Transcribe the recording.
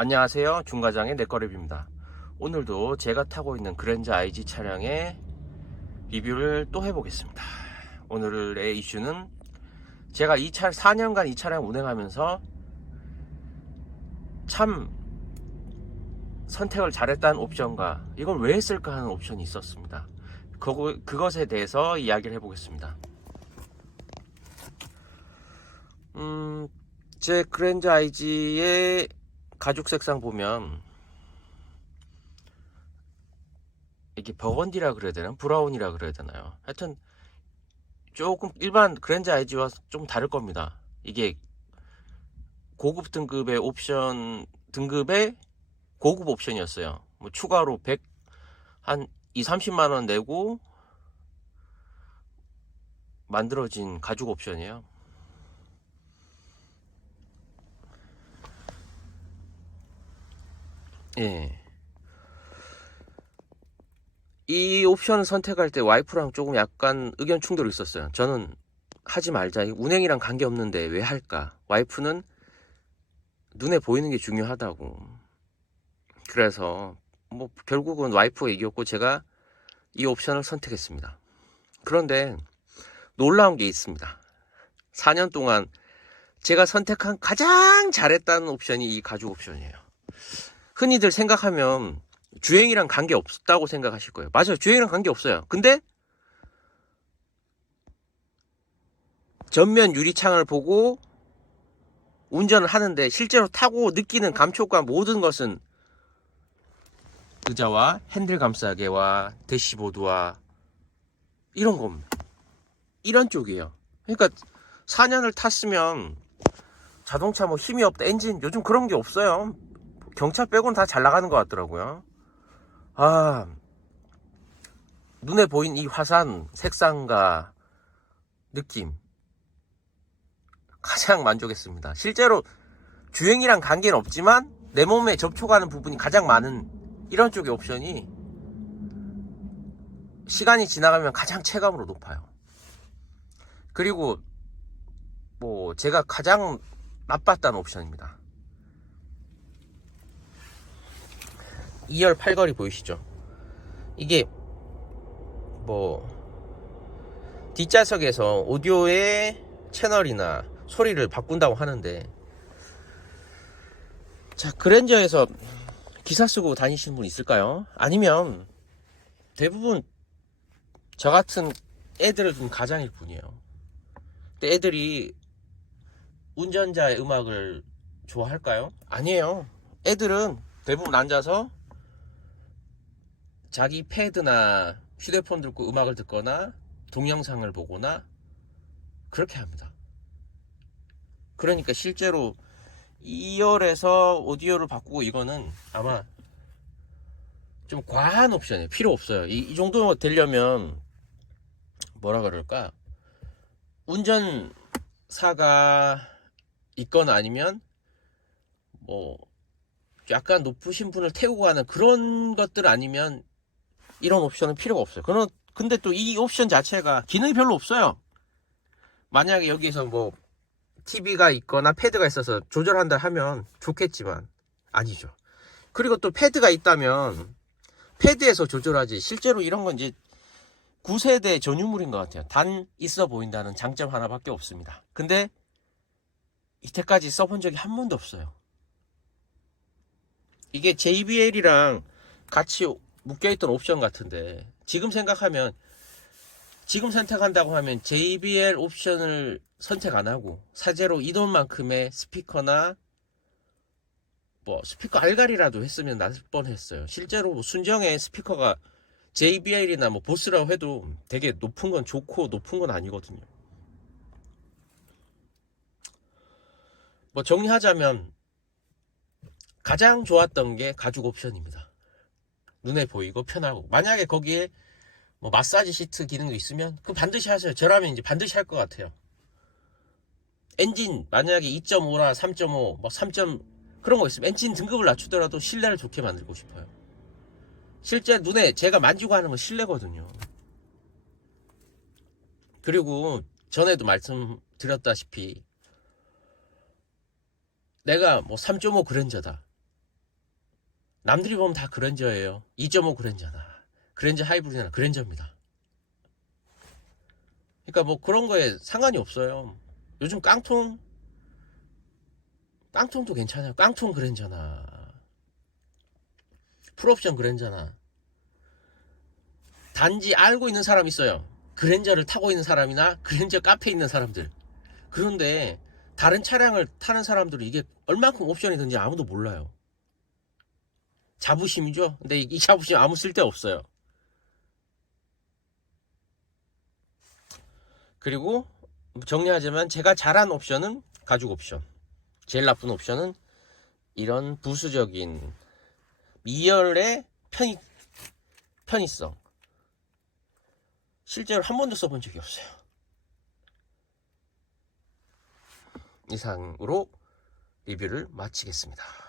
안녕하세요, 중과장의 내꺼랩입니다. 오늘도 제가 타고 있는 그랜저 IG 차량의 리뷰를 또 해보겠습니다. 오늘의 이슈는 제가 4년간 이 차량 운행하면서 참 선택을 잘했다는 옵션과 이걸 왜 했을까 하는 옵션이 있었습니다. 그것에 대해서 이야기를 해보겠습니다. 제 그랜저 IG의 가죽 색상 보면 이게 버건디라 그래야 되나? 브라운이라 그래야 되나요? 하여튼 조금 일반 그랜저 IG와 좀 다를 겁니다. 이게 고급 등급의 옵션 등급의 고급 옵션이었어요. 뭐 추가로 한 2, 30만 원 내고 만들어진 가죽 옵션이에요. 예. 이 옵션을 선택할 때 와이프랑 조금 약간 의견 충돌이 있었어요. 저는 하지 말자. 운행이랑 관계없는데 왜 할까? 와이프는 눈에 보이는 게 중요하다고. 그래서 뭐 결국은 와이프가 이겼고 제가 이 옵션을 선택했습니다. 그런데 놀라운 게 있습니다. 4년 동안 제가 선택한 가장 잘했다는 옵션이 이 가죽 옵션이에요. 흔히들 생각하면 주행이랑 관계 없다고 생각하실 거예요. 맞아요. 주행이랑 관계 없어요. 근데 전면 유리창을 보고 운전을 하는데 실제로 타고 느끼는 감촉과 모든 것은 의자와 핸들 감싸개와 대시보드와 이런 겁니다. 이런 쪽이에요. 그러니까 4년을 탔으면 자동차 뭐 힘이 없다, 엔진 요즘 그런 게 없어요. 경차 빼고는 다 잘 나가는 것 같더라고요. 눈에 보인 이 화산 색상과 느낌 가장 만족했습니다. 실제로 주행이랑 관계는 없지만 내 몸에 접촉하는 부분이 가장 많은 이런 쪽의 옵션이 시간이 지나가면 가장 체감으로 높아요. 그리고 뭐 제가 가장 나빴다는 옵션입니다. 2열 팔걸이 보이시죠? 이게 뭐 뒷좌석에서 오디오의 채널이나 소리를 바꾼다고 하는데, 자, 그랜저에서 기사 쓰고 다니시는 분 있을까요? 아니면 대부분 저 같은 애들을 둔 가장일 뿐이에요. 근데 애들이 운전자의 음악을 좋아할까요? 아니에요. 애들은 대부분 앉아서 자기 패드나 휴대폰 들고 음악을 듣거나 동영상을 보거나 그렇게 합니다. 그러니까 실제로 2열에서 오디오를 바꾸고 이거는 아마 좀 과한 옵션이에요. 필요 없어요. 이 정도 되려면 뭐라 그럴까? 운전사가 있거나 아니면 뭐 약간 높으신 분을 태우고 가는 그런 것들 아니면 이런 옵션은 필요가 없어요. 근데 또 이 옵션 자체가 기능이 별로 없어요. 만약에 여기서 뭐 TV가 있거나 패드가 있어서 조절한다 하면 좋겠지만 아니죠. 그리고 또 패드가 있다면 패드에서 조절하지, 실제로 이런 건 이제 9세대 전유물인 것 같아요. 단 있어 보인다는 장점 하나밖에 없습니다. 근데 이때까지 써본 적이 한 번도 없어요. 이게 JBL이랑 같이 묶여있던 옵션 같은데 지금 선택한다고 하면 JBL 옵션을 선택 안 하고 사제로 이 돈만큼의 스피커나 뭐 스피커 알갈이라도 했으면 낫을 뻔했어요. 실제로 뭐 순정의 스피커가 JBL이나 뭐 보스라고 해도 되게 높은 건 좋고 높은 건 아니거든요. 뭐 정리하자면 가장 좋았던 게 가죽 옵션입니다. 눈에 보이고 편하고, 만약에 거기에 뭐 마사지 시트 기능도 있으면 그럼 반드시 하세요. 저라면 이제 반드시 할 것 같아요. 엔진 만약에 2.5나 3.5 뭐 3. 그런 거 있으면 엔진 등급을 낮추더라도 실내를 좋게 만들고 싶어요. 실제 눈에 제가 만지고 하는 건 실내거든요. 그리고 전에도 말씀드렸다시피 내가 뭐 3.5 그랜저다, 남들이 보면 다 그랜저예요. 2.5 그랜저나 그랜저 하이브리드나 그랜저입니다. 그러니까 뭐 그런 거에 상관이 없어요. 요즘 깡통도 괜찮아요. 깡통 그랜저나 풀옵션 그랜저나. 단지 알고 있는 사람 있어요. 그랜저를 타고 있는 사람이나 그랜저 카페에 있는 사람들. 그런데 다른 차량을 타는 사람들은 이게 얼만큼 옵션이 든지 아무도 몰라요. 자부심이죠. 근데 이 자부심 아무 쓸데 없어요. 그리고 정리하자면 제가 잘한 옵션은 가죽 옵션. 제일 나쁜 옵션은 이런 부수적인 2열의 편의성. 실제로 한 번도 써본 적이 없어요. 이상으로 리뷰를 마치겠습니다.